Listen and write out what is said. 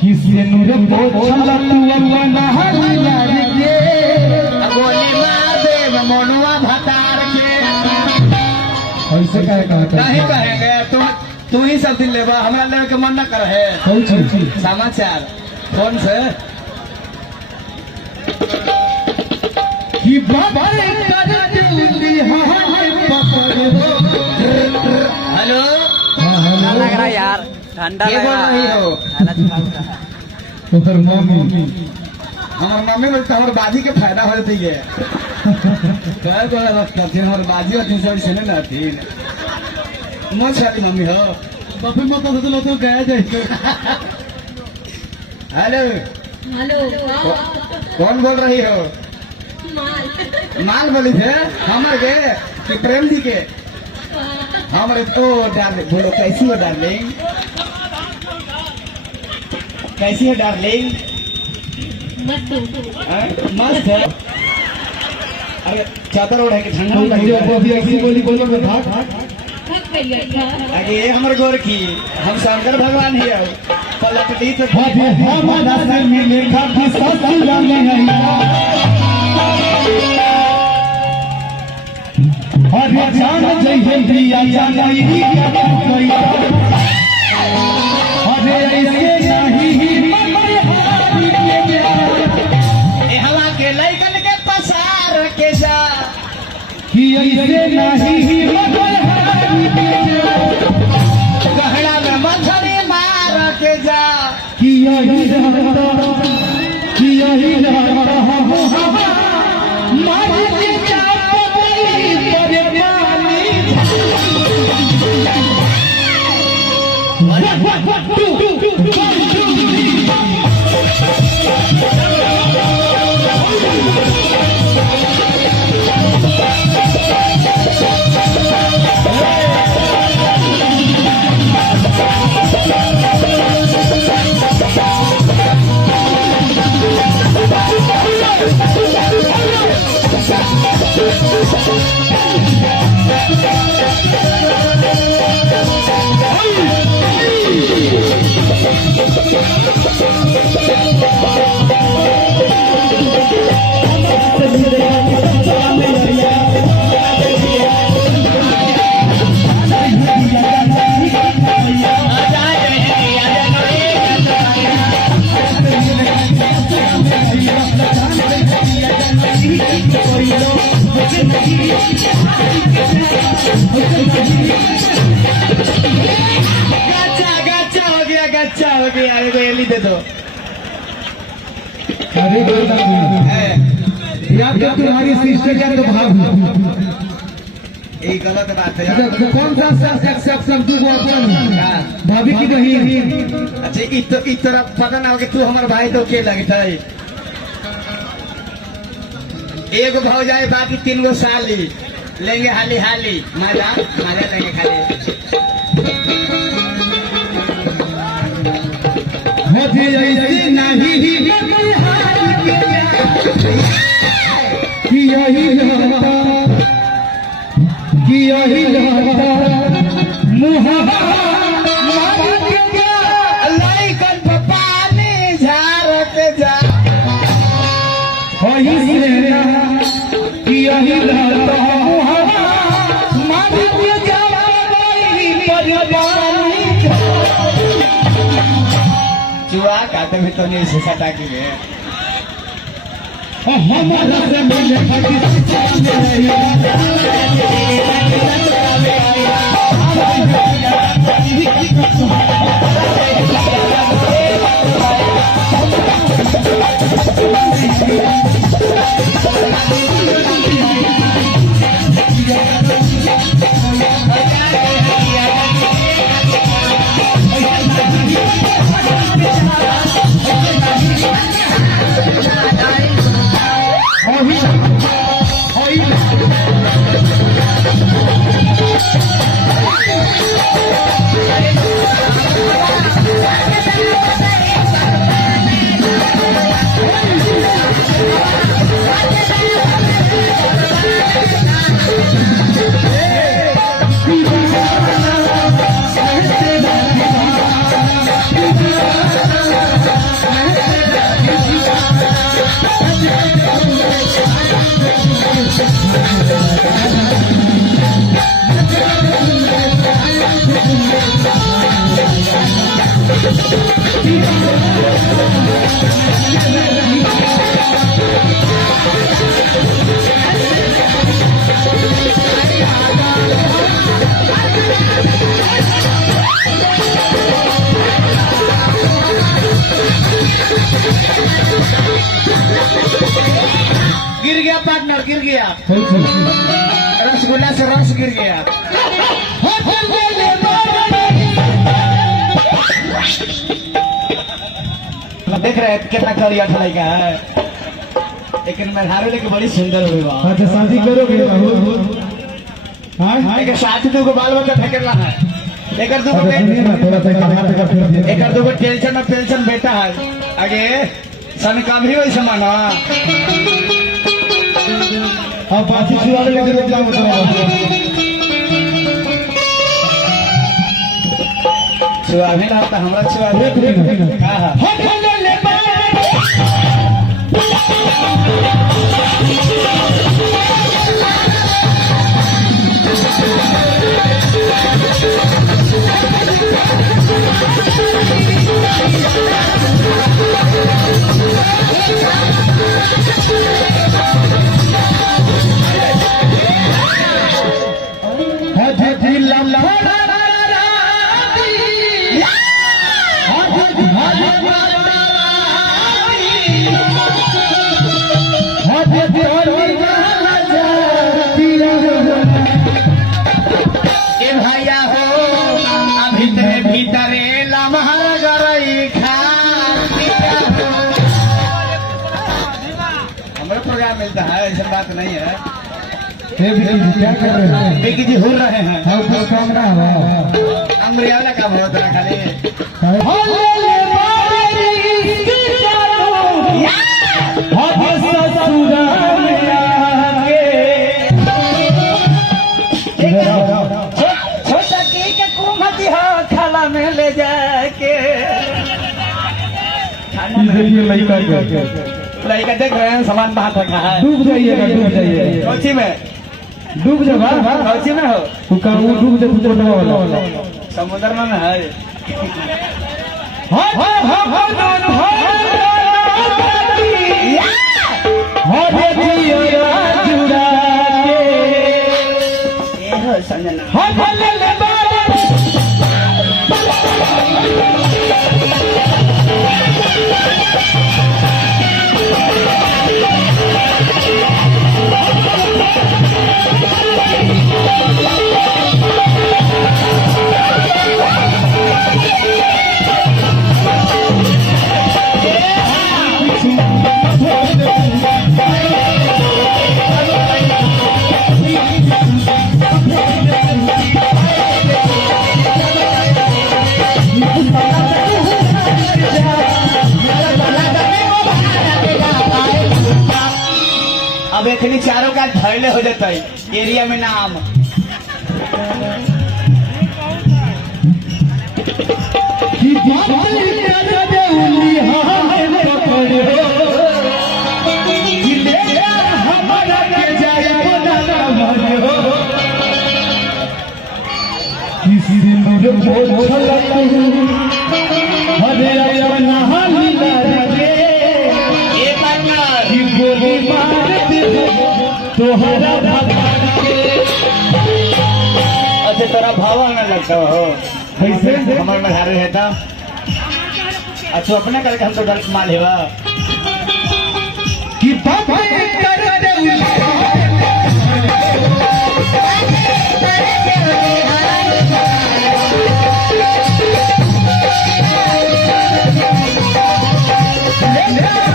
किसे नूर पोछल तू अपन हरियार के गोली मार दे मनुआ भतार के। ऐसे नहीं कहेंगे तू ही सब दिन लेबा, हमरा लेवे के मन न कर है। समाचार फोन से कि बाबा कर दिल्ली हाय पकड़ हेलो ठंडा लग रहा है यार, ठंडा ये लग बोल रहा रही है। हो? तोहर मम्मी हमार मम्मी में हमार बाजी के फायदा हो जाती है। कह तो करती हमार बाजी होती सब सुने ना थी मत वाली मम्मी हो। बापे मत तो गया जाए। हेलो हेलो कौन बोल रही हो? माल बोली थे हमारे के कि प्रेम जी के? हमारे तो डार्लिंग बोलो कैसी हो डार्लिंग? कैसी है डार्लिंग? मस्त है। अरे चादर ओढ़ के ठंडा अरे ये हमारे गोर की हम शंकर भगवान ही है पलटली तो जान जइहे दिया जानई अरे ऐसे नहीं हवा के लैकन के पसार के जा कि ऐसे नहीं गहरा में मछली मार के जा कि यही रहता मार के जा गच्चा हो गया अरे को एली दे दो। अरे या तो तुम्हारी सिस्टर या तो भाभी। ये गलत बात है यार। कौन सा शब्द तू भाभी की बहन? अच्छा इस तरह पता ना हो कि तू हमारे भाई तो के लगता है। एक भाव जाए बाकी 3 गो साली लेंगे हाली हाली मजा लेंगे खाली। ऐसे नहीं कि यही लइकन पे पानी झाड़ के जा कि यही चुआ काटे भी तो नहीं से सटा की है। हमारा से Oh, गिर गया पार्टनर, गिर गया। रसगुल्ला से रस गिर गया। देख रहे हैं कितना करिया ढलाई का है, लेकिन मैं हारे लेके बड़ी सुंदर हुई। अच्छा शादी करोगे बाबू? हाँ एक साथ दो बाल बच्चा फेंकला है, एक थोड़ा सा एक दो टेंशन और पेंशन बेटा है आगे सन का भी वही समान। अब बाकी खिलाने लगे तो क्या होता सुहावी ना होता हमारा सुहावी। हाँ भैया हो भीतरे भीतरे लम्हा गरई खा हमारे प्रोग्राम मिलता है, ऐसा बात नहीं है। क्या कर रहे हैं? बिकी जी हो रहे हैं, हाँ कुछ काम ना हो अंग्रेजी वाला काम हो तेरा खाली। छोटा के कुमती हो खाला में ले जाके लड़का देख रहे हैं सामान बाहर रखा है। डूब जाइएगा, डूब जाइए, कोची में डूब जाओ। कोची में हो तू का वो डूब जा तू वाला समुद्र में है। अब एखनी चारों का धैले हो जाता है एरिया में नाम। अच्छा तेरा भावा में लगता हो कैसे हमारे में हारे है था। अच्छा अपने करके हम तो गलत माल है कि Yeah.